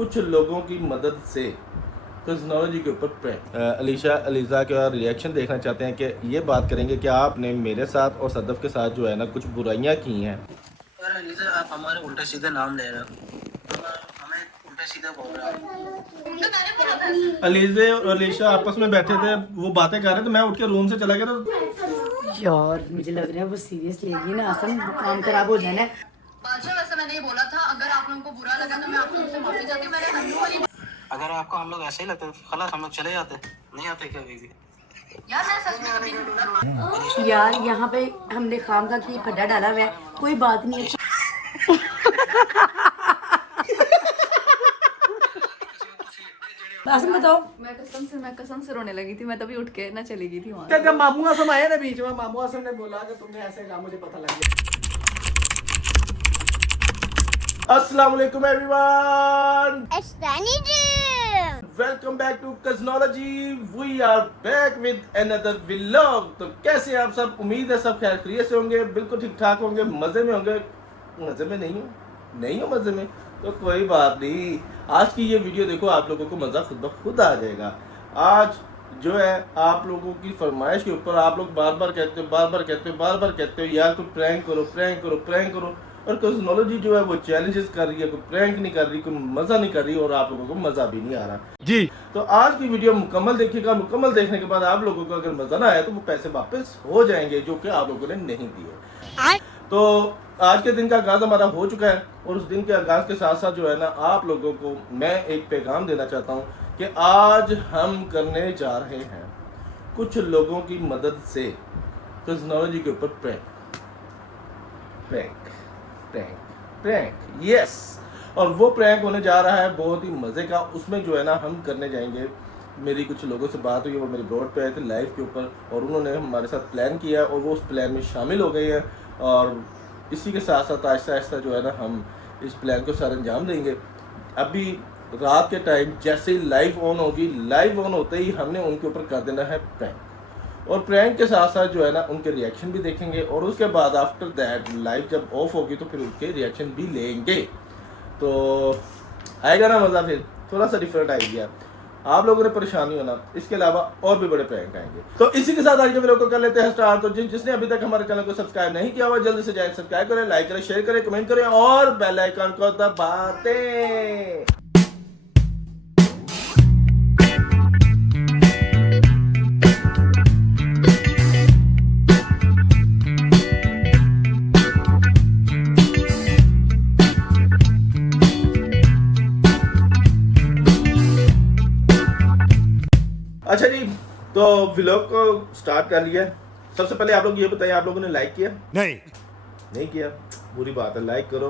कुछ लोगों की मदद से टेक्नोलॉजी के ऊपर प्रैंक। अलीज़ा का रिएक्शन देखना चाहते हैं कि ये बात करेंगे कि आपने मेरे साथ और सदफ के साथ जो है ना कुछ बुराइयां की हैं। यार अलीज़ा, आप हमारे उल्टे सीधे नाम ले रहे हो, हमें उल्टे सीधे बोल रहे हो। अलीज़ा और अलीशा आपस में बैठे थे, वो बातें कर रहे थे, मैं उठ के रूम से चला गया तो यार मुझे लग रहा है वो सीरियस लेगी ना, आसन काम खराब हो जाना है। बादशाह, वैसे मैंने ये बोला था, अगर आप लोगों को बुरा लगा तो मैं आप लोगों से माफी चाहती हूँ। मैंने हन्नू वाली अगर आपको हम लोग ऐसे ही लगते तो खलास हम लोग चले जाते, नहीं आते कभी भी। यार मैं सच में कभी नहीं बोला। यार यहाँ पे हमने खाम का की खड्डा डाला हुआ है, कोई बात नहीं है। आसन बताओ। मैं कसम से रोने लगी थी, मैं तभी उठ के ना चली गई थी वहाँ। क्या जब मामू आसम आए ना बीच में, मामू आसम ने बोला कि तुमने ऐसे कहा, मुझे पता लग गया। अस्सलाम वालेकुम everyone, It's Danny welcome back to technology. We are back with another vlog. तो कैसे हैं आप सब? उम्मीद है सब खैर खैरियत से होंगे, बिल्कुल ठीक ठाक होंगे, मजे में होंगे। मजे में नहीं हो मजे में तो कोई बात नहीं। आज की ये वीडियो देखो, आप लोगों को मजा खुद ब खुद आ जाएगा। आज जो है आप लोगों की फरमाइश के ऊपर आप लोग बार बार कहते हो यार कोई प्रैंक करो। और टेक्नोलॉजी जो है वो चैलेंजेस कर रही है, कोई प्रैंक नहीं कर रही, कोई मजा नहीं कर रही, और आप लोगों को मजा भी नहीं आ रहा जी। तो आज की वीडियो मुकम्मल देखिएगा। मुकम्मल देखने के बाद आप लोगों को अगर मजा ना आया तो वो पैसे वापस हो जाएंगे जो कि आप लोगों ने नहीं दिए। तो आज के दिन का आगाज हमारा हो चुका है, और उस दिन के आगाज के साथ साथ जो है ना आप लोगों को मैं एक पैगाम देना चाहता हूँ कि आज हम करने जा रहे हैं कुछ लोगों की मदद से टेक्नोलॉजी के ऊपर प्रैंक यस। और वो प्रैंक होने जा रहा है बहुत ही मज़े का। उसमें जो है ना हम करने जाएंगे, मेरी कुछ लोगों से बात हुई, वो मेरे ब्रॉड पे आए थे लाइव के ऊपर, और उन्होंने हमारे साथ प्लान किया और वो उस प्लान में शामिल हो गए हैं। और इसी के साथ साथ आहिस्ता आहिस्ता जो है ना हम इस प्लान को सर अंजाम देंगे। अभी रात के टाइम जैसे ही लाइव ऑन होगी, लाइव ऑन होते ही हमने उनके ऊपर कर देना है प्रैंक, और प्रैंक के साथ साथ जो है ना उनके रिएक्शन भी देखेंगे, और उसके बाद आफ्टर दैट लाइव जब ऑफ होगी तो फिर उनके रिएक्शन भी लेंगे। तो आएगा ना मज़ा, फिर थोड़ा सा डिफरेंट आइडिया, आप लोगों ने परेशानी होना, इसके अलावा और भी बड़े प्रैंक आएंगे। तो इसी के साथ आज के वीडियो को कर लेते हैं स्टार्ट। तो जिसने अभी तक हमारे चैनल को सब्सक्राइब नहीं किया हुआ जल्दी से जाए सब्सक्राइब करें, लाइक करें, शेयर करें, कमेंट करें और बेल आइकन को दबा दें। अच्छा जी, तो व्लॉग को स्टार्ट कर लिया। सबसे पहले आप लोग ये बताइए, आप लोगों ने लाइक किया? नहीं किया, बुरी बात है। लाइक करो,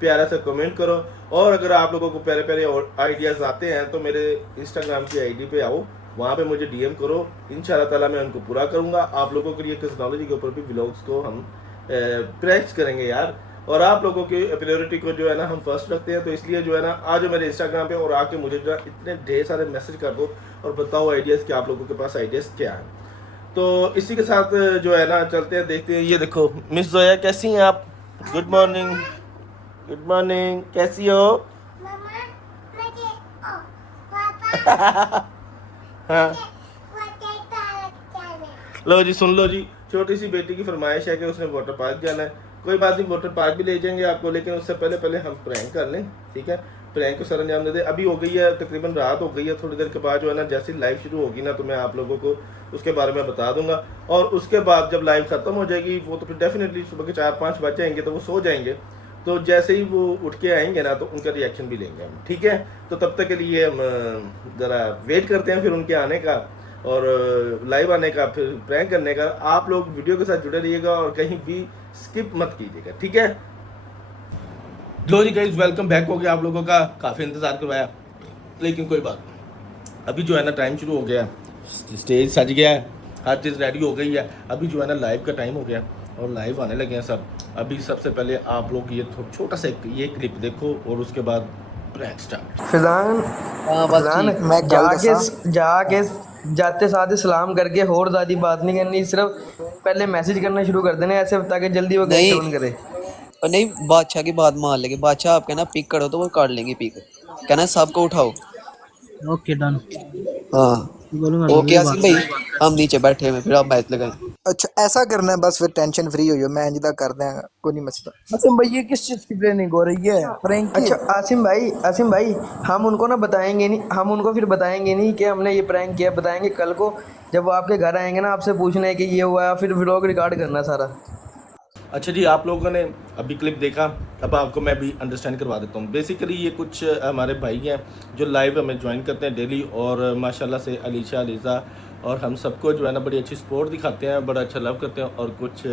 प्यारा सा कमेंट करो, और अगर आप लोगों को प्यारे प्यारे आइडियाज़ आते हैं तो मेरे इंस्टाग्राम की आईडी पे आओ, वहाँ पे मुझे डीएम करो, इंशाल्लाह ताला मैं उनको पूरा करूँगा। आप लोगों के लिए टेक्नोलॉजी के ऊपर भी व्लॉग्स को हम प्रैक्टिस करेंगे यार, और आप लोगों की पॉपुलैरिटी को जो है ना हम फर्स्ट रखते हैं। तो इसलिए जो है ना आज मेरे इंस्टाग्राम पे और आके मुझे जो इतने ढेर सारे मैसेज कर दो और बताओ आइडियाज़ कि आप लोगों के पास आइडियाज़ क्या हैं। तो इसी के साथ जो है ना चलते हैं, देखते हैं। ये देखो मिस जोया, कैसी हैं आप? गुड मॉर्निंग, कैसी हो? हाँ लो जी, सुन लो जी, छोटी सी बेटी की फरमाइश है कि उसने वाटर पार्क जाना है। कोई बात नहीं, वाटर पार्क भी ले जाएंगे आपको, लेकिन उससे पहले हम प्रैंक कर लें, ठीक है? प्रैंक को सर अंजाम दे दे। अभी हो गई है तकरीबन रात हो गई है, थोड़ी देर के बाद जो है ना जैसे लाइव शुरू होगी ना तो मैं आप लोगों को उसके बारे में बता दूंगा। और उसके बाद जब लाइव ख़त्म हो जाएगी वो तो फिर डेफिनेटली सुबह के 4-5 बज जाएंगे तो वो सो जाएंगे। तो जैसे ही वो उठ के आएंगे ना तो उनका रिएक्शन भी लेंगे हम, ठीक है? तो तब तक के लिए हम ज़रा वेट करते हैं फिर उनके आने का और लाइव आने का, फिर प्रैंक करने का। आप लोग वीडियो के साथ जुड़े रहिएगा और कहीं भी स्किप मत कीजिएगा, ठीक है? लो जी गाइस, वेलकम बैक हो गया। आप लोगों का काफ़ी इंतज़ार करवाया, लेकिन कोई बात नहीं। अभी जो है ना टाइम शुरू हो गया, स्टेज सज गया है, हर चीज़ रेडी हो गई है। अभी जो है ना लाइव का टाइम हो गया और लाइव आने लगे हैं सब। अभी सबसे पहले आप लोग ये छोटा सा ये क्लिप देखो और उसके बाद प्रैंक स्टार्ट। फिलहाल मैं जाके जाते साथ सलाम करके और ज़्यादा बात नहीं करनी, सिर्फ पहले मैसेज करना शुरू कर देना ऐसे ताकि जल्दी वो गेट ऑन करे। और नहीं, बादशाह की बात मान लेंगे। बादशाह आप कहना पिक करो तो वो कर लेंगे पिक। कहना है सबको उठाओ। Okay done. हाँ बोलूंगा ओके आसिम भाई, हम नीचे बैठे हैं, फिर आप मैच लगाएं। अच्छा ऐसा करना है बस, फिर टेंशन फ्री हो जाओ, मैं इंजदा कर दें, कोई नहीं मसला। आसिम भाई ये किस चीज की प्लानिंग हो रही है, प्रैंक की? अच्छा आसिम भाई हम उनको ना बताएंगे नहीं, हम उनको फिर बताएंगे नहीं कि हमने ये प्रैंक किया, बताएंगे कल को जब वो आपके घर आएंगे ना, आपसे पूछने कि ये हुआ, फिर व्लॉग रिकॉर्ड करना सारा। अच्छा जी, आप लोगों ने अभी क्लिप देखा, अब आपको मैं भी अंडरस्टैंड करवा देता हूँ। बेसिकली ये कुछ हमारे भाई हैं जो लाइव हमें ज्वाइन करते हैं डेली, और माशाल्लाह से अलीशा, अलीज़ा और हम सबको जो है ना बड़ी अच्छी सपोर्ट दिखाते हैं, बड़ा अच्छा लव करते हैं, और कुछ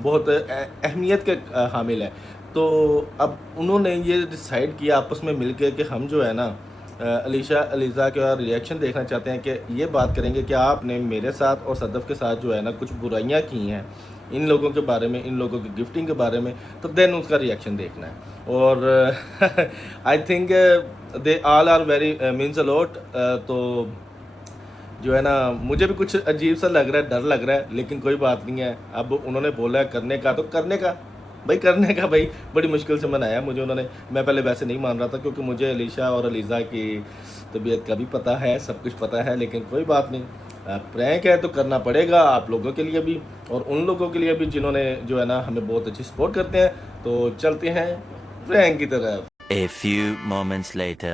बहुत अहमियत के हामिल हैं। तो अब उन्होंने ये डिसाइड किया आपस में मिल के कि हम जो है ना अलीशा, अलीज़ा का रिएक्शन देखना चाहते हैं कि ये बात करेंगे कि आपने मेरे साथ और सदफ़ के साथ जो है ना कुछ बुराइयां की हैं इन लोगों के बारे में, इन लोगों की गिफ्टिंग के बारे में, तो देन उसका रिएक्शन देखना है। और I think they all are very means a lot. तो जो है ना मुझे भी कुछ अजीब सा लग रहा है, डर लग रहा है, लेकिन कोई बात नहीं है। अब उन्होंने बोला है करने का, तो करने का भाई बड़ी मुश्किल से मनाया मुझे उन्होंने। मैं पहले वैसे नहीं मान रहा था, क्योंकि मुझे अलीशा और अलीज़ा की तबीयत का भी पता है, सब कुछ पता है, लेकिन कोई बात नहीं, प्रैंक है तो करना पड़ेगा आप लोगों के लिए भी और उन लोगों के लिए भी जिन्होंने जो है ना हमें बहुत अच्छी सपोर्ट करते हैं। तो चलते हैं प्रैंक की तरफ। A few moments later.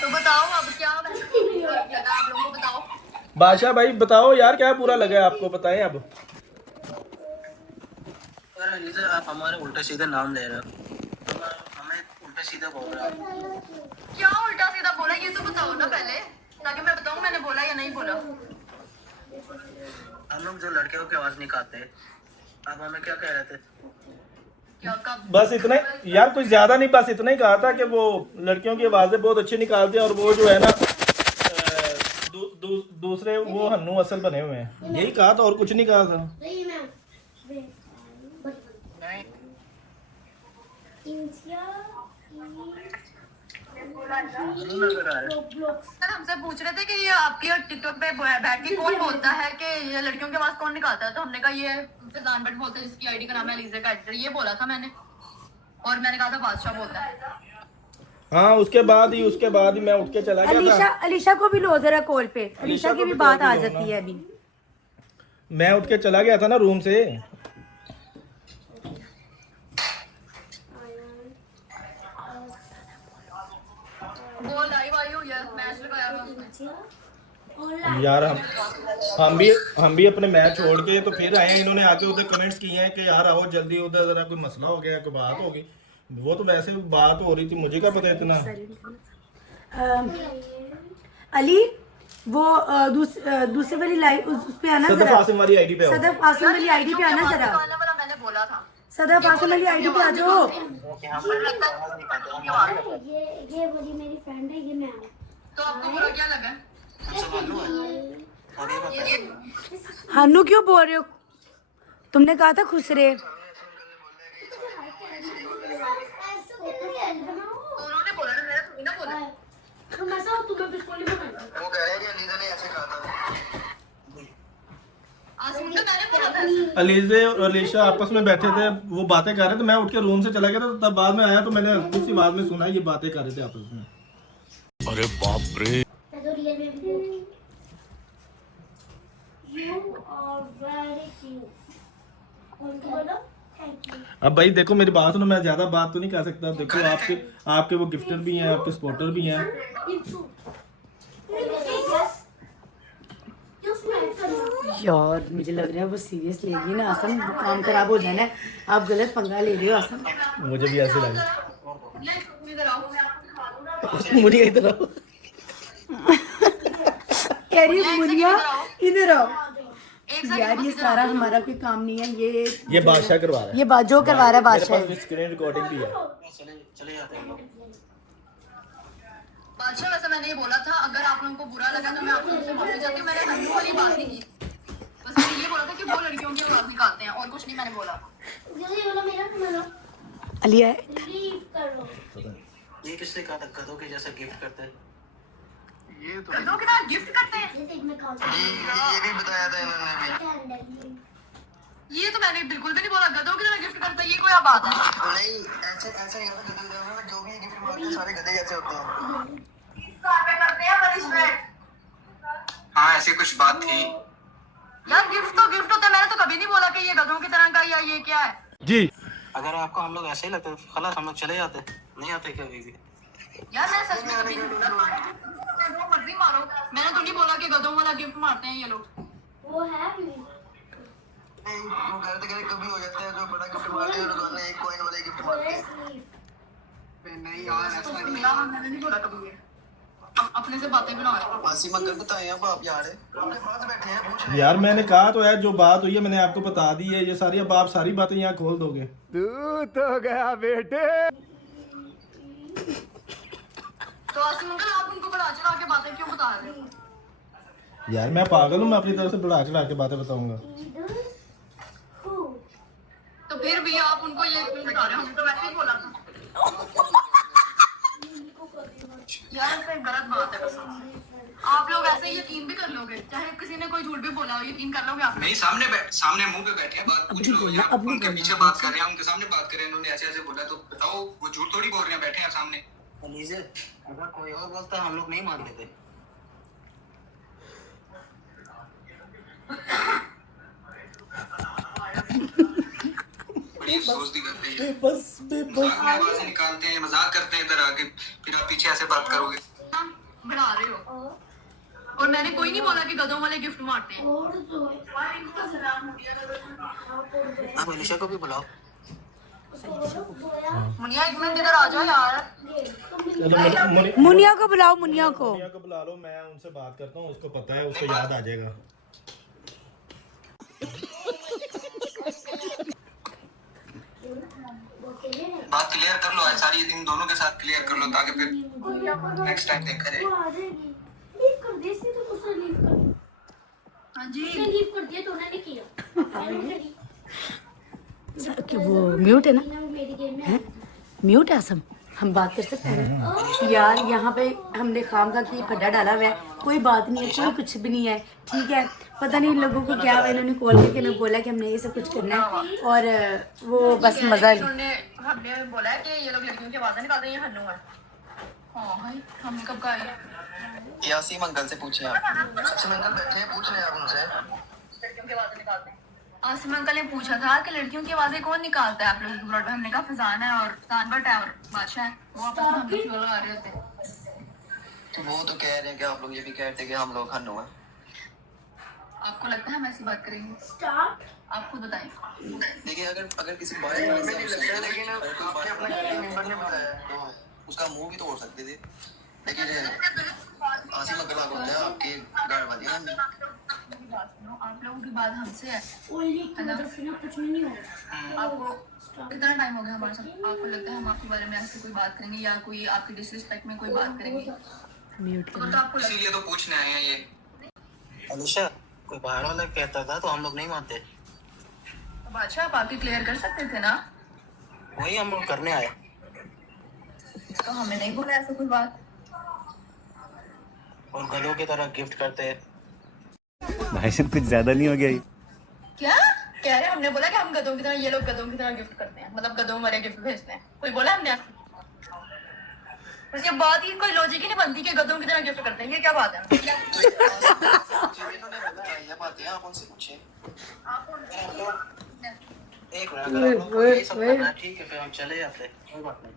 तो बताओ अब क्या लगा आप लोगों को, बताओ। बादशाह भाई बताओ यार, क्या बुरा लगा है आपको, बताएं अब। यार अलीज़ा, आप हमारे उल्टे सीधे नाम ले रहे हो, हमें उल्टे सीधे बोल रहे हो। क्या उल्टा सीधा बोला ये तो बताओ ना पहले, ताकि मैं बताऊं मैंने बोला या नहीं बोला। हम लोग जो लड़कियों की आवाज़ निकालते, आप हमें क्या कह रहे थे? क्या कब? बस इतना यार, कुछ ज़्यादा नहीं, बस इतना ही कहा था कि वो लड़कियों की आवाज़ें बहुत अच्छी निकालते हैं और वो जो है ना दूसरे वो हन्नू असल बने हुए हैं, यही कहा था और कुछ नहीं कहा था। सर हमसे पूछ रहे थे कि ये आपकी टिकटॉक पे बैठ के कौन बोलता है कि ये लड़कियों की आवाज कौन निकालता है, तो हमने कहा ये फिजान भट्ट बोलते हैं, जिसकी आईडी का नाम है अलीज़ा का एडिटर, ये बोला था मैंने, और मैंने कहा था बादशाह बोलता है। हाँ उसके बाद ही मैं उठ के चला गया था। अलीशा को भी लो जरा कॉल पे, अलीशा की भी बात आ जाती है अभी। मैं उठ के चला गया था ना रूम से। वो लाइव आई हुई है, मैच लगाया हुआ उसने। यार हम भी अपने मैच छोड़ के तो फिर आए हैं, इन्होंने आके उधर कमेंट्स किए हैं कि यार आओ जल्दी, उधर जरा कोई मसला हो गया, कोई बात हो गई। वो तो वैसे बात हो रही थी, मुझे क्या पता इतना। अली वो दूसरे वाली लाइव उस पे आना सदफ जरा, आसिम वाली आईडी पे आओ। सदफ आसिम वाली आईडी पे आना जरा, वाला मैंने बोला था। सदफ आसिम वाली आईडी पे आ जाओ। ये वाली मेरी फ्रेंड है, ये मैं हूँ। तो आपको बुरा क्या लगा? हन्नू क्यों बोल रहे हो, तुमने कहा था खुश रहे। उन्होंने बोला ना, मैंने थोड़ी ना बोला। तुम ऐसा हो, तुम्हें बिल्कुल नहीं बोला। वो कह रहे हैं कि अलीज़ा ने ऐसे कहा था। आसिम ने मैंने बोला था। अलीज़े और अलीशा आपस में बैठे थे, वो बातें कर रहे थे, मैं उठ के रूम से चला गया था, तब बाद में आया तो मैंने हल्की सी आवाज में सुना ये बातें कर रहे थे आपस में। अरे बाप रे। तो रियल में भी you are very cute। और क्या बोलो? Thank you। अब भाई देखो मेरी बात सुनो, मैं ज्यादा बात तो नहीं कर सकता। देखो आपके वो गिफ्टर भी हैं, आपके सपोर्टर भी हैं। यार मुझे लग रहा है वो सीरियस ले रही है ना आसम, काम खराब हो जाना है, आप गलत पंगा ले रहे हो आसम। मुझे भी ऐसे लगा। इधर आओ। मुझे इधर आओ। कह रही है मुनिया इधर आओ। एक साथ यार ये सारा हमारा कोई काम नहीं है, ये बादशाह करवा रहा है, ये जो करवा रहा है बादशाह। मेरे पास स्क्रीन रिकॉर्डिंग भी है। चले जाते हैं लोग। बादशाह वैसे मैंने ये बोला था, अगर आप लोगों को बुरा लगा तो मैं आप लोगों से माफी चाहती हूँ। मैंने हन्नू वाली बात नहीं की, बस मैंने ये बोला था कि वो लड़कियों की आवाज निकालते हैं, और कुछ नहीं मैंने बोला। जल्दी बोलो, मेरा सुनो। अलिया लीव कर लो। ये किसने कहा था गधों के जैसा गिफ्ट करते हैं? ये तो गधों के साथ गिफ्ट करते हैं। ये देख मैं कौन सा ये भी बताया था इन्होंने भी। ये तो मैंने बिल्कुल भी नहीं बोला गधों की तरह गिफ्ट करता है, ये कोई बात है? नहीं ऐसे ऐसे ही होता है, जो भी गिफ्ट मांगते हैं सारे गधे जैसे होते हैं। करते हैं पनिशमेंट। हाँ ऐसी कुछ बात थी। यार गिफ्ट तो गिफ्ट होता है, मैंने तो कभी नहीं बोला कि ये गधों की तरह का या ये क्या है। अगर आपको हम लोग ऐसे ही लगते तो खलास हम लोग चले जाते, नहीं आते कभी भी। यार मैं सच में कभी नहीं बोला, जो मर्जी मारो, मैंने तो नहीं बोला कि गधों वाला गिफ्ट मारते हैं ये लोग। वो है भी नहीं वो करते करते कभी हो जाता है, जो बड़ा गिफ्ट मारते हैं रोजाना एक कॉइन वाले गिफ्ट मारते हैं। स्लीव नहीं यार ऐसा नहीं। मैंने नहीं बोला कभी ये, अपने से बातें बनाओ। मासी मंगल बताए आप यार आपके पास बैठे हैं पूछ रहे यार मैंने कहा तो है, जो बात हुई है मैंने आपको बता दी है, ये सारी अब आप सारी बातें यहाँ खोल दोगे। तो आसिम अंकल आप उनको बढ़ा चढ़ा के बातें क्यों बता रहे हो? यार मैं पागल हूँ, मैं अपनी तरफ से बढ़ा चढ़ा के बातें बताऊंगा। तो फिर भी आप उनको ये क्यों बता रहे हो? हमने तो वैसे ही बोला था। यार ये गलत बात है कसम से। आप लोग ऐसे ही यकीन भी कर लोगे, चाहे किसी ने कोई झूठ भी बोला हो, यकीन कर लोगे आप? नहीं सामने मुंह पे बैठे हैं, बात पूछ लो या उनके पीछे बात कर रहे हैं, उनके सामने बात कर रहे हैं, उन्होंने ऐसे ऐसे बोला तो बताओ, वो झूठ थोड़ी बोल रहे हैं, बैठे हैं सामने। अलीजे अगर कोई और बोलता हम लोग नहीं मान लेते। बड़ी अफसोस दी करते हैं, मजाक में आवाजें निकालते हैं, मजाक करते हैं इधर आके, फिर आप पीछे ऐसे बात करोगे। बढ़ा रहे हो। और मैंने कोई नहीं बोला कि गधों वाले गिफ्ट मारते हैं। आप अलीशा को भी बुलाओ। मुनिया एक मिनट इधर आ जाओ यार। चलो मुनिया को बुलाओ, मुनिया को। मुनिया को बुला लो, मैं उनसे बात करता हूँ, उसको पता है, उसको याद आ जाएगा। बात क्लियर कर लो आज सारी, इन दोनों के साथ क्लियर कर लो ताकि फिर नेक्स्ट टाइम देखा जाए। वो आ जाएगी। लीव कर दे, इसने तो मुझसे लीव कर दिया। हाँ जी। इसने लीव कर दिया तो उन्होंने किया। कि वो म्यूट है ना, मेरी गेम में म्यूट है आसम, हम बात कर सकते हैं यार। यहाँ पे हमने खाम का की खड्डा डाला हुआ है, कोई बात नहीं है, कोई कुछ भी नहीं है, ठीक है। पता नहीं इन लोगों को क्या हुआ, इन्होंने कॉल करके हमें बोला कि हमने ये सब कुछ करना है और वो बस मजा हमने बोला है कि ये लोग लड़कियों की आवाजें निकालते हैं, ये हन्नू है। हाँ भाई हमने कब कहा ये? यासीम अंकल से पूछे आप। यासीम अंकल बैठे हैं, पूछ रहे हैं आप उनसे। लड़कियों की आवाजें निकालते हैं। आसिम अंकल ने पूछा था कि लड़कियों की आवाजें कौन निकालता है आप लोगों के प्लॉट में। हमने कहा फजान है और फजान भट्ट है और बादशाह है, वो आपस में हम लोग क्यों लगा रहे होते हैं। तो वो तो कह रहे हैं कि आप लोग ये भी कहते हैं कि हम लोग हन्नू हैं। आपको लगता है हम ऐसी बात करेंगे? स्टार्ट आप खुद बताएं। देखिए अगर किसी बात में से लेकिन आपने अपना मेंबर ने बताया तो उसका मुंह भी तोड़ सकते थे, लेकिन आसिम अंकल आप होता है आपके घर वाली हैं। आप लोगों की बात हमसे है। ओनली तरफ ना कुछ नहीं होगा। आपको कितना टाइम हो गया हमारे साथ? आपको लगता है हम आपके बारे में ऐसे कोई बात करेंगे या कोई आपकी डिसरिस्पेक्ट में कोई बात करेंगे? म्यूट तो आपको इसीलिए तो पूछने आए हैं ये। अलीशा कोई बाहर वाला कहता था तो हम लोग नहीं मानते। बादशाह आप आके क्लियर कर सकते थे ना? वही हम लोग करने आए। तो हमें नहीं बोला ऐसा कोई बात। और गलों की तरह गिफ्ट करते हैं। भाई साहब कुछ ज्यादा नहीं हो गया ये? क्या कह रहे हैं? हमने बोला कि हम गधों की तरह, ये लोग गधों की तरह गिफ्ट करते हैं, मतलब गधों वाले गिफ्ट भेजते हैं? कोई बोला हमने ऐसा? उसके बाद ही कोई लॉजिक ही नहीं बनती कि गधों की तरह गिफ्ट करते हैं, ये क्या बात है? ये बातें आप उनसे पूछिए। एक मिनट ठीक है फिर हम चले जाते, कोई बात नहीं।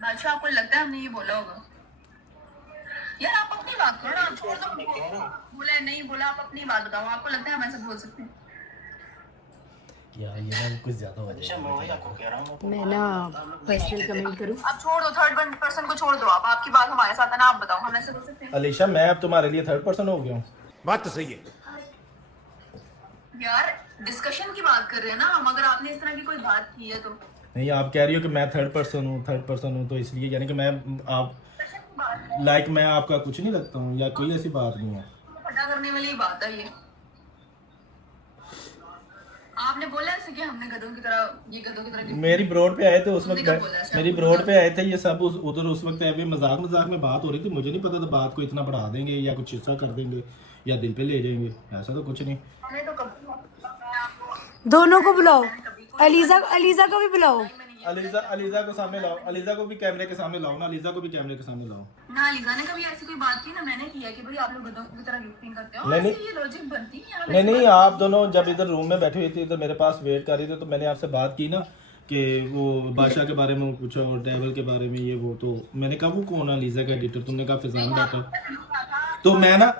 बादशाह आपको लगता है हमने ये बोला होगा? यार आप अपनी बात करो ना, आप छोड़ दो। बोला नहीं बोला, आप अपनी बात बताओ। आपको लगता है हम ऐसे बोल सकते हैं? यार ये ना कुछ ज्यादा हो अच्छा मैं वही आपको कह रहा हूँ। मैं ना पर्सनल कमेंट करूँ? आप छोड़ दो, थर्ड पर्सन को छोड़ दो। आप आपकी बात हमारे साथ है ना, आप बताओ हम ऐसे बोल सकते हैं? अलीशा मैं अब तुम्हारे लिए थर्ड पर्सन हो गया हूँ। बात तो सही है यार डिस्कशन की बात कर रहे हैं ना हम, अगर आपने इस तरह की कोई बात की है तो। नहीं आप कह रही हो कि मैं थर्ड पर्सन हूँ तो इसलिए, यानी कि मैं आप लाइक मैं आपका कुछ नहीं लगता हूँ या कोई ऐसी बात नहीं है। फटा करने वाली बात है ये। आपने बोला ऐसे कि हमने गधों की तरह, ये गधों की तरह। मेरी ब्रोड पे आए थे उस हमने वक्त, कब बोला ऐसा? मेरी ब्रोड पे आए थे ये सब उधर उस वक्त अभी मजाक में बात हो रही थी। मुझे नहीं पता था बात को इतना बढ़ा देंगे या कुछ हिस्सा कर देंगे या दिल पे ले जाएंगे, ऐसा तो कुछ नहीं। हमने तो कब दोनों को बुलाओ, अलीजा को भी बुलाओ। अलीजा को सामने लाओ, अलीजा को भी कैमरे के सामने लाओ ना, अलीजा को भी कैमरे के सामने लाओ ना। अलीजा ने कभी ऐसी कोई बात की ना मैंने किया कि भाई आप लोग गधों की तरह गिफ्टिंग करते हो। नहीं, ऐसे ये लॉजिक बनती है। नहीं नहीं, आप दोनों जब इधर रूम में बैठे हुए थे, इधर मेरे पास वेट कर रही थी, तो मैंने आपसे बात की ना कि वो बादशाह के बारे में पूछा और डेविल के बारे में ये वो, तो मैंने कहा वो कौन है अलीजा का एडिटर, तुमने कहा फिजान बैठा। तो मैं ना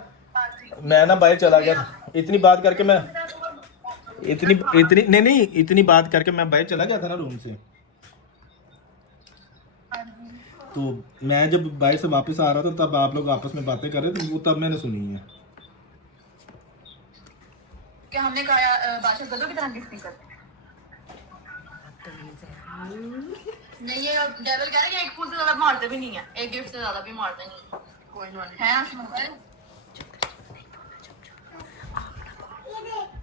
बाहर चला गया, इतनी बात करके मैं इतनी बात करके मैं बाहर चला गया था ना रूम से। तो मैं जब बाहर से वापस आ रहा था तब आप लोग आपस में बातें कर रहे थे, वो तब मैंने सुनी है कि हमने कहा बादशाह गधों की तरह गिफ्टिंग करते हैं। नहीं, ये डेविल कह रहा है कि एक फूल से ज्यादा मारते भी नहीं है, एक गिफ्ट से ज्यादा भी मारते नहीं है। आसमान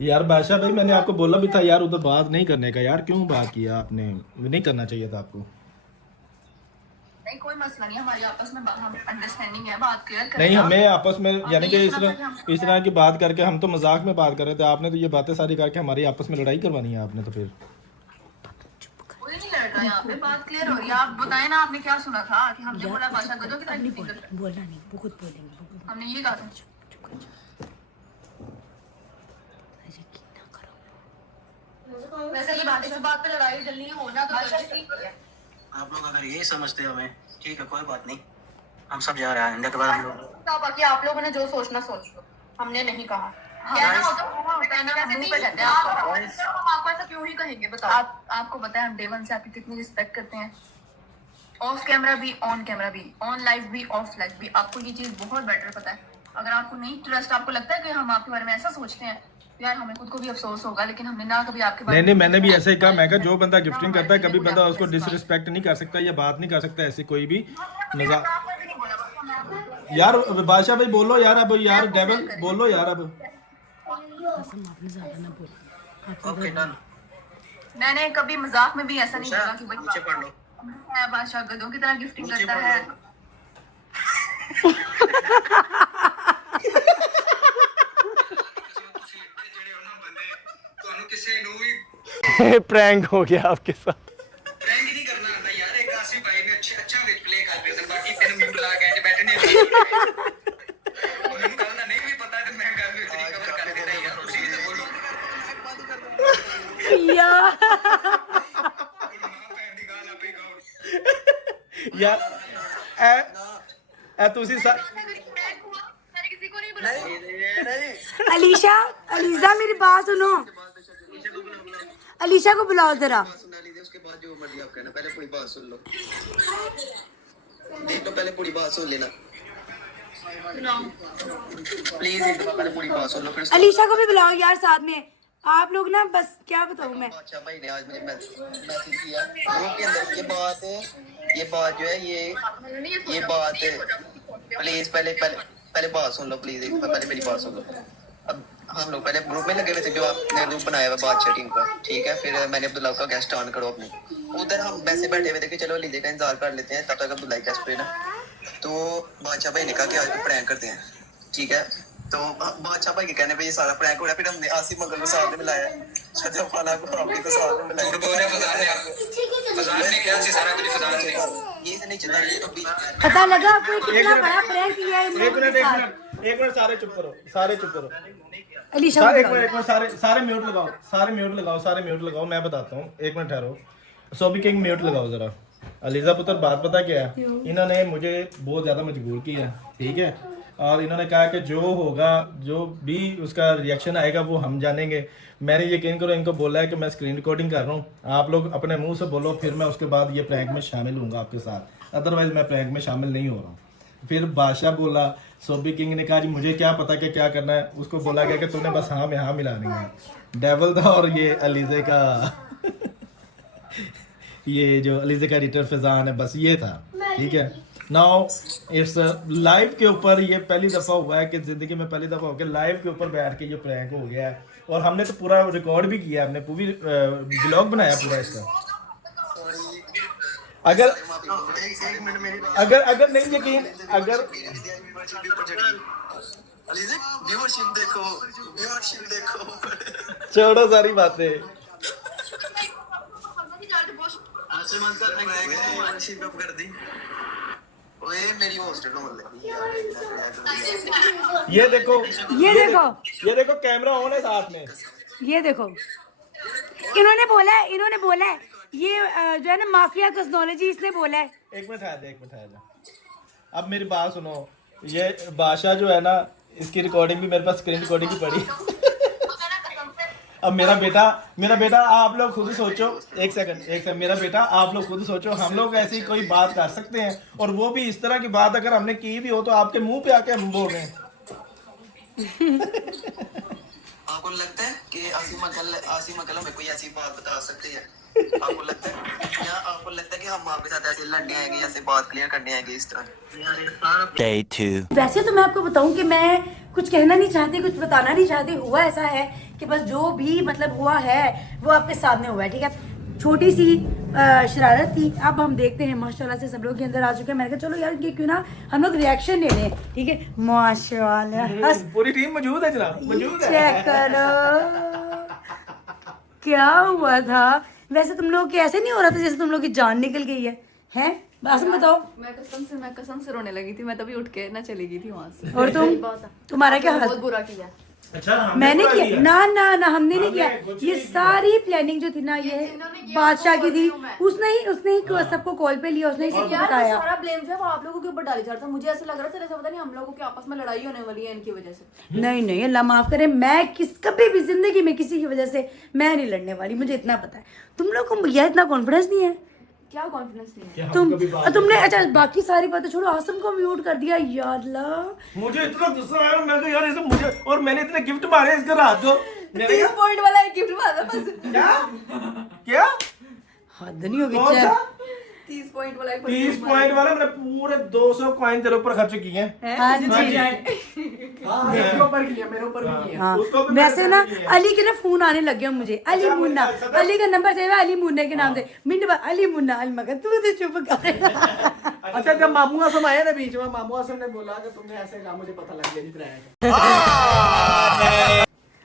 यार बादशाह भाई, मैंने आपको बोला भी था यार उधर बात नहीं करने का, यार क्यों बात किया आपने, नहीं करना चाहिए था आपको। नहीं, कोई मसला नहीं, हमारी आपस में हम अंडरस्टैंडिंग है, बात क्लियर करें। नहीं, हमें आपस में यानी कि इस तरह की बात करके, हम तो मजाक में बात कर रहे थे, आपने तो ये बातें सारी करके हमारी आपस में लड़ाई करवानी है आपने। तो फिर कोई नहीं लड़ रहा, यहाँ पे बात क्लियर हो रही है। आप बताएं ना, आपने क्या सुना था कि हमने बोला बादशाह गधों की तरह गिफ्टिंग करते हैं? बोलना नहीं, बहुत बोलेंगे। हमने ये कहा था। वैसे ये बात, इस बात पे लड़ाई जल्दी होना तो आप लोग अगर यही समझते हो हमें, ठीक है कोई बात नहीं, हम सब जा रहे हैं आइंदा के बाद हम लोग। बाकी आप लोगों ने जो सोचना सोच लो, हमने नहीं कहा। कहना होता है ना, मुंह पे कहते हैं। हम आपको ऐसा क्यों ही कहेंगे बताओ। आपको पता है हम डे वन से आपकी कितनी रिस्पेक्ट करते हैं, ऑफ कैमरा भी, ऑन कैमरा भी, ऑन लाइव भी, ऑफ लाइव भी। आपको ये चीज बहुत बेटर पता है। अगर आपको नहीं ट्रस्ट, आपको लगता है कि हम आपके बारे में ऐसा सोचते हैं, यार हमें खुद को भी अफसोस होगा, लेकिन हमने ना कभी आपके बारे में। नहीं, मैंने भी ऐसे ही कहा, मैं कहा जो बंदा गिफ्टिंग करता है कभी बंदा उसको डिसरिस्पेक्ट नहीं कर सकता, या बात नहीं कर सकता ऐसी कोई भी मजाक। यार बादशाह भाई बोलो यार, अब यार डेविल बोलो यार अब। Okay done. मैंने कभी मजाक में भी ऐसा नहीं बोला कि नीचे पढ़ लो। भाई बादशाह गधों की तरह गिफ्टिंग करता है। प्रैंक हो गया आपके साथ। प्रैंक नहीं करना आता यार, एक आसिफ भाई ने अच्छा विच प्ले कर दिया, बाकी तेरे म्यूट लगा के बैठे नहीं। उन्हें कहना नहीं भी पता है, मैं कर भी कवर कर देता यार, उसी ने बोलो यार यार तुसी मैंने किसी को नहीं बुलाया। अलीजा मेरी बात सुनो, अलीशा को बुलाओ जरा। सुना लीजिए, उसके बाद जो मर्जी आप कहना, पहले पूरी बात सुन लो। देख लो, पहले पूरी बात सुन लेना प्लीज, एक दफा पहले पूरी बात सुन लो, फिर अलीशा को भी बुलाओ यार साथ में। आप लोग ना बस क्या बताऊं मैं। अच्छा भाई ने आज मुझे मैसेज किया ग्रुप के अंदर, ये बात जो है ये बात प्लीज पहले बात सुन लो प्लीज, एक पहले मेरी बात सुन लो। अब हम लोग पहले ग्रुप में लगे हुए थे, जो आपने ग्रुप बनाया हुआ बादशाह टीम का, ठीक है। फिर मैंने अब्दुल्ला का गेस्ट ऑन करो अपने, उधर हम वैसे बैठे हुए थे कि चलो लीजे का इंतजार कर लेते हैं, तब तक अब्दुल्ला गेस्ट पे ना। तो बादशाह भाई ने कहा कि आज तो प्रैंक करते हैं, ठीक है। तो बादशाह भाई के कहने पे ये सारा प्रैंक हो रहा है। फिर हमने आसिफ मंगल को साथ में मिलाया, सजा फाना को आपकी को साथ में मिलाया। फजान ने क्या सी सारा कुछ फजान ने ये से नहीं चला, ये तो बीच पता लगा आपको कितना बड़ा प्रैंक किया है इन लोगों के साथ। एक मिनट सारे चुप करो, सारे चुप करो। अलीशा एक मिनट सारे म्यूट लगाओ, सारे म्यूट लगाओ, मैं बताता हूँ, एक मिनट ठहरो। सोबी किंग म्यूट लगाओ जरा। अलीजा पुत्र बात पता क्या है, इन्होंने मुझे बहुत ज़्यादा मजबूर किया, ठीक है। और इन्होंने कहा कि जो होगा, जो भी उसका रिएक्शन आएगा वो हम जानेंगे। मैंने यकीन करो इनको बोला है कि मैं स्क्रीन रिकॉर्डिंग कर रहा हूँ, आप लोग अपने मुंह से बोलो, फिर मैं उसके बाद ये प्रैंक में शामिल हूँगा आपके साथ, अदरवाइज मैं प्रैंक में शामिल नहीं हो रहा हूँ। फिर बादशाह बोला, सोबी किंग ने कहा जी मुझे क्या पता कि क्या करना है। उसको बोला गया कि तूने बस हाँ में हाँ मिलानी है। डेविल था और ये अलीजे का ये जो अलीजे का एडिटर फैजान है, बस ये था, ठीक है। नाउ इट्स लाइव के ऊपर ये पहली दफ़ा हुआ है कि ज़िंदगी में पहली दफ़ा हो गया लाइव के ऊपर बैठ के ये प्रैंक हो गया है। और हमने तो पूरा रिकॉर्ड भी किया, हमने पूरी व्लॉग बनाया पूरा इसका। अगर नहीं यकीन, अगर छोड़ो सारी बातें। कर दी ओए मेरी हॉस्टल में लगी ये देखो ये देखो, ये देखो कैमरा ऑन है साथ में। ये देखो, इन्होंने बोला है ये जो है ना माफिया कॉस्मोलॉजी इसने बोला है। एक मिनट आया जा। अब मेरी बात सुनो, ये बादशाह जो है ना, इसकी रिकॉर्डिंग भी मेरे पास स्क्रीन रिकॉर्डिंग भी पड़ी। अब मेरा बेटा आप लोग खुद सोचो, एक सेकंड, मेरा बेटा आप लोग खुद सोचो, हम लोग ऐसी कोई बात कर सकते हैं? और वो भी इस तरह की बात अगर हमने की भी हो तो आपके मुंह पे आके हम बोल रहे हैं। आपको लगता है कि आसिम अंकल हमें कोई ऐसी बात बता सकते हैं? आपको लगता है कि हम आपके साथ ऐसे लड़ने आएंगे, ऐसे बात क्लियर करने आएंगे इस तरह? Day 2. वैसे तो मैं आपको बताऊं कि मैं कुछ कहना नहीं चाहती, कुछ बताना नहीं चाहती। हुआ ऐसा है कि बस जो भी मतलब हुआ है वो आपके सामने हुआ है, ठीक है। छोटी सी शरारत थी। अब हम देखते हैं, माशाल्लाह से सब लोग के अंदर आ चुके हैं। मैंने कहा चलो यार ये क्यों ना हम लोग रिएक्शन ले लें, ठीक है। माशाल्लाह पूरी टीम मौजूद है जनाब, मौजूद है। चेक करो क्या हुआ था। वैसे तुम लोग के ऐसे नहीं हो रहा था जैसे तुम लोग की जान निकल गई है, हैं? आसिम बताओ। मैं कसम से रोने लगी थी, मैं तभी उठ के ना चली गई थी वहां से। और तुम्हारा क्या हाल? बहुत बुरा किया। अच्छा मैंने किया ना हमने नहीं किया। ये सारी प्लानिंग जो थी ना ये बादशाह की थी। उसने ही सबको कॉल पे लिया, उसने ही सबको बताया। सारा ब्लेम जो है वो आप लोगों के ऊपर डाली जा रहा था। मुझे ऐसा लग रहा था जैसे पता नहीं हम लोगों के आपस में लड़ाई होने वाली है इनकी वजह से। नहीं अल्लाह माफ करे, मैं कभी भी जिंदगी में किसी की वजह से मैं नहीं लड़ने वाली, मुझे इतना पता है। तुम लोग को यह इतना कॉन्फिडेंस नहीं है। क्या कॉन्फिडेंस नहीं है? तुमने अच्छा बाकी सारी बातें छोड़ो, आसम को म्यूट कर दिया यार। अल्लाह मुझे इतना गुस्सा आया, मैं कहा यार इसे मुझे, और मैंने इतने गिफ्ट मारे इसके रात को। 30 पॉइंट वाला एक गिफ्ट मारा बस। क्या हद नहीं होगी। कौन सा? 30 पॉइंट वाला एक 30 पॉइंट वाला मैंने पूरे 200 कॉइन तेरे ऊपर खर्च किए हैं। हाँ जी। मेरे ऊपर किया, मेरे ऊपर भी किया। हाँ उसको भी वैसे ना मैंने अली के ना फोन आने लग गया मुझे। अली मुन्ना, अली का नंबर सेव है अली मुन्ना के नाम से। मिनट अली मुन्ना अली मगर तू तो चुप कर। अच्छा जब मामू आसम आए ना बीच में, मामू आसम ने बोला कि तुमने ऐसे कहा, मुझे पता लग गया जी प्रैंक।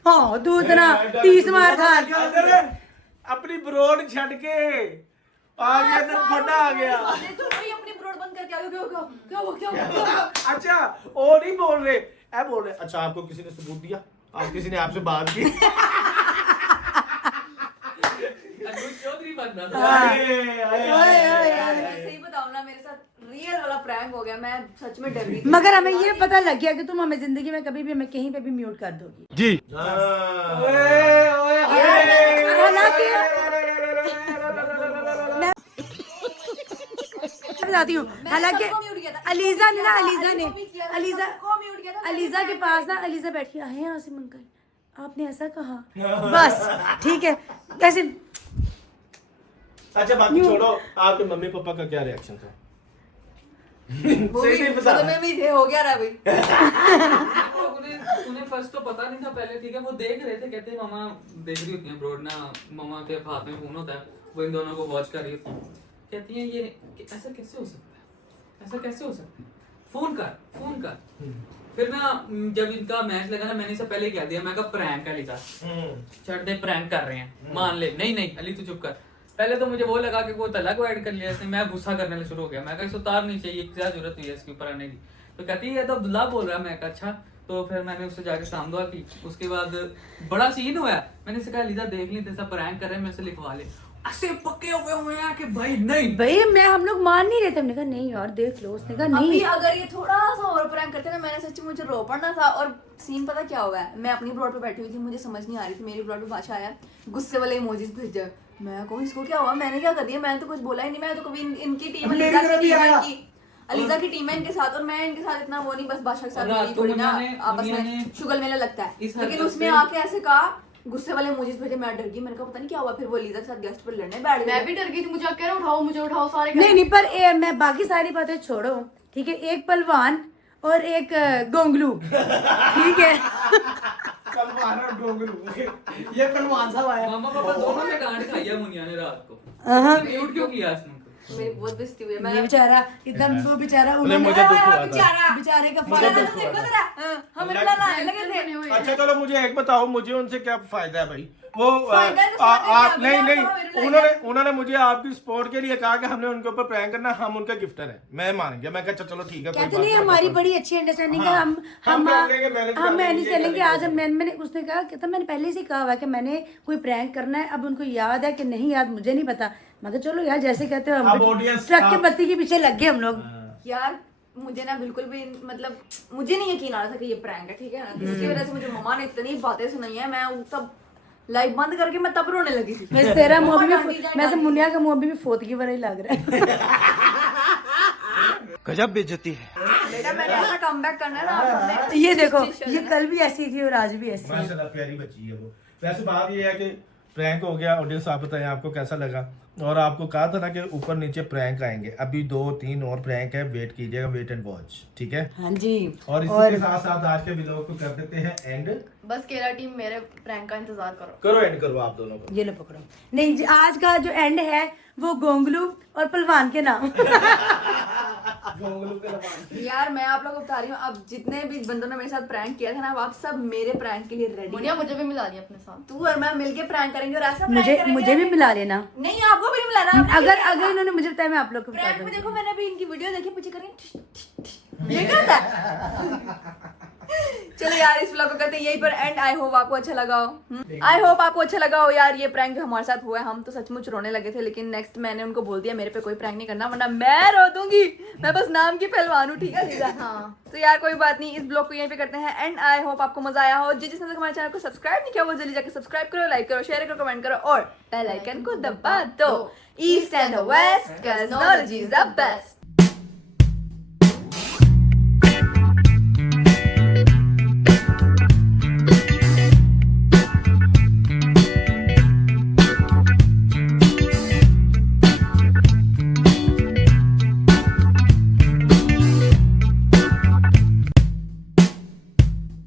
हाँ तू इतना 30 मार था। अपनी ब्रोड छड़ के आ गया तो फटा आ गया। तू भाई अपनी ब्रोड बंद करके आ गया। क्या हुआ? अच्छा वो नहीं बोल रहे, ऐ बोल रहे। अच्छा आपको किसी ने सबूत दिया, आप किसी ने आपसे बात की? चौधरी बनना सही बताऊं ना, मेरे साथ रियल वाला प्रैंक हो गया। मैं सच में डर गई थी। मगर हमें ये पता लग गया कि तुम हमें जिंदगी में कभी भी हमें कहीं पे भी म्यूट कर दोगी जी। हालांकि मैं बताती हूँ, हालांकि अलीजा ने अलीजा के पास ना अलीजा बैठी है आसिम अंकल आपने ऐसा कहा, बस ठीक है। वैसे अच्छा बाकी छोड़ो, आपके मम्मी पापा का क्या रिएक्शन था? सही नहीं पता। में भी थे, हो गया रहा भाई। उन्हें फर्स्ट तो पता नहीं था पहले, ठीक है। वो देख रहे थे, कहते हैं मामा देख रही होती है ब्रोड ना, मामा के हाथ में फोन होता है, वो इन दोनों को वॉच कर रही होती है। कहती हैं ये ऐसा कैसे हो सकता है, ऐसा कैसे हो सकता है, फोन कर। फिर ना जब इनका मैच लगा ना, मैंने इसे पहले कह दिया, मैं कहा प्रैंक है लिखा, चढ़ दे प्रैंक कर रहे हैं, मान ले। नहीं अली तू चुप कर। पहले तो मुझे वो लगा कि वो तला को ऐड कर लिया इसने, मैं गुस्सा करने शुरू हो गया। मैं कहा इसे उतार नहीं चाहिए, क्या जरूरत नहीं है इसके ऊपर आने की। तो कहती है तो अब्दुल्ला बोल रहा है। मैं कहा अच्छा। तो फिर मैंने उससे जाके सामदुआ की। उसके बाद बड़ा सीन हुआ, मैंने इसे कहा लीजा देख ली जैसा प्रैंक कर रहे हैं, मेरे से लिखवा ले। ऐसे पक्के हुए हैं कि भाई नहीं भाई हम लोग मान नहीं रहे थे। हमने कहा नहीं यार देख लो। उसने कहा नहीं अभी अगर ये थोड़ा सा और प्रैंक करते ना, मैंने सच्ची मुझे रो पड़ना था। और सीन पता क्या हुआ है, मैं अपनी ब्रॉड पे बैठी हुई थी, मुझे समझ नहीं आ रही थी। मेरी ब्रॉड पे बादशाह आया, गुस्से वाले इमोजीज भेजा। मैं कहूँ इसको क्या हुआ, मैंने क्या कर दिया, मैंने तो कुछ बोला ही नहीं। मैं तो कभी इनकी टीम अलीजा की टीम है इनके साथ, और मैं इनके साथ इतना वो नहीं, बस बादशाह के साथ मेरी थोड़ी ना आपस में शुगल मेला लगता है। लेकिन उसने आके ऐसे कहा, गुस्से वाले इमोजीज भेजे। मैं डर गई, मैंने कहा पता नहीं क्या हुआ। फिर वो लीजा के साथ गेस्ट पर लड़ने बैठ गई। मैं भी डर गई थी, मुझे कह रहे उठाओ मुझे उठाओ सारे। नहीं पर मैं बाकी सारी बातें छोड़ो, ठीक है। एक पहलवान और एक गोंगलू, ठीक है। पहलवान और गोंगलू, ये पहलवान साहब आया। मामा पापा दोनों ने गांड खाई है मुनिया ने रात को। म्यूट क्यों किया इसने? मेरी बहुत बेइज्जती हुई है। ये मैं बेचारा इतना वो बेचारा मुझे उन्होंने दुख हुआ था। बेचारे का मुझे फायदा दुख हुआ था। हम मेरे को लाने लगे थे। अच्छा चलो मुझे एक बताओ, मुझे उनसे क्या फायदा है भाई? वो फायदा है तो आप साथ में नहीं आप नहीं बताओ मेरे लिए। उन्होंने मुझे आपकी सपोर्ट के लिए कहा कि हमने उनके ऊपर प्रैंक करना, हम उनका गिफ्टर है। मैं मान गया, मैं कहा चलो ठीक है कोई कहते बात नहीं हमारी बड़ी अच्छी अंडरस्टैंडिंग है। हाँ, हम कर लेंगे, manage कर हम मैनेज लेंगे, कर लेंगे। ये आज मैंने उसने कहा कहता मैंने पहले से ही कहा हुआ है कि मैंने कोई प्रैंक करना है। अब उनको याद है कि नहीं याद मुझे नहीं पता। मगर चलो यार जैसे कहते हो अब हम audience ट्रक के आप- बत्ती के पीछे लग गए हम लोग। यार मुझे ना बिल्कुल भी मतलब मुझे नहीं यकीन आ रहा था कि ये प्रैंक है, ठीक है ना। जिसकी वजह से मुझे मम्मा ने इतनी बातें सुनाई है, मैं तब लाइव बंद करके मैं तब रोने लगी थी। बस तेरा मुंह भी डांटी जाए, वैसे डांटी मुनिया का मुंह भी फोत की तरह ही लग रहा है। गजब बेइज्जती है। बेटा मैंने ऐसा कमबैक करना है ना, आप हमने ये देखो चीज़ ये कल भी ऐसी थी और आज भी ऐसी है। माशाल्लाह प्यारी बच्ची है वो। वैसे बात ये है कि प्रैंक हो गया, ऑडियंस आप बताएं आपको कैसा लगा। और आपको कहा था ना कि ऊपर नीचे प्रैंक आएंगे, अभी 2-3 और प्रैंक है, वेट कीजिएगा, वेट एंड वॉच, ठीक है। हाँ जी। और इसी के साथ साथ आज के व्लॉग को कर देते हैं एंड। बस केरा टीम मेरे प्रैंक का इंतजार करो। करो एंड करो आप दोनों को। ये लो पकड़ो। नहीं जी, आज का जो एंड है वो गोंगलू और पहलवान के नाम। यार मैं आप लोगों को बता रही हूँ, अब जितने भी बंदों ने मेरे साथ प्रैंक किया था ना, अब आप सब मेरे प्रैंक के लिए रेडी। मुनिया मुझे भी मिला दिया अपने साथ। तू और मैं मिलके प्रैंक करेंगे और ऐसा prank करेंगे। मुझे भी मिला लेना। नहीं आपको भी नहीं मिलाना। अगर इन्होंने मुझे बताया मैं आप लोग को बता प्रैंक में दूंगी। देखो मैंने अभी इनकी वीडियो देखी, पीछे करेंगे ये क्या था। चलो यार इस व्लॉग को करते हैं यहीं पर एंड। आई होप आपको अच्छा लगा हो। आई होप आपको अच्छा लगा हो यार। ये प्रैंक जो हमारे साथ हुआ है, हम तो सचमुच रोने लगे थे, लेकिन नेक्स्ट मैंने उनको बोल दिया मेरे पे कोई प्रैंक नहीं करना वरना मैं रो दूंगी। मैं बस नाम की पहलवान हूँ, ठीक है लीजा। हाँ तो यार कोई बात नहीं, इस ब्लॉग को यहीं पे करते हैं एंड। आई होप आपको मजा आया हो। जिसने तक हमारे चैनल को सब्सक्राइब नहीं किया वो जल्दी जाकर सब्सक्राइब करो, लाइक करो, शेयर करो, कमेंट करो और बेल आइकन को दबा दो। East end the west, 'cause knowledge is the best।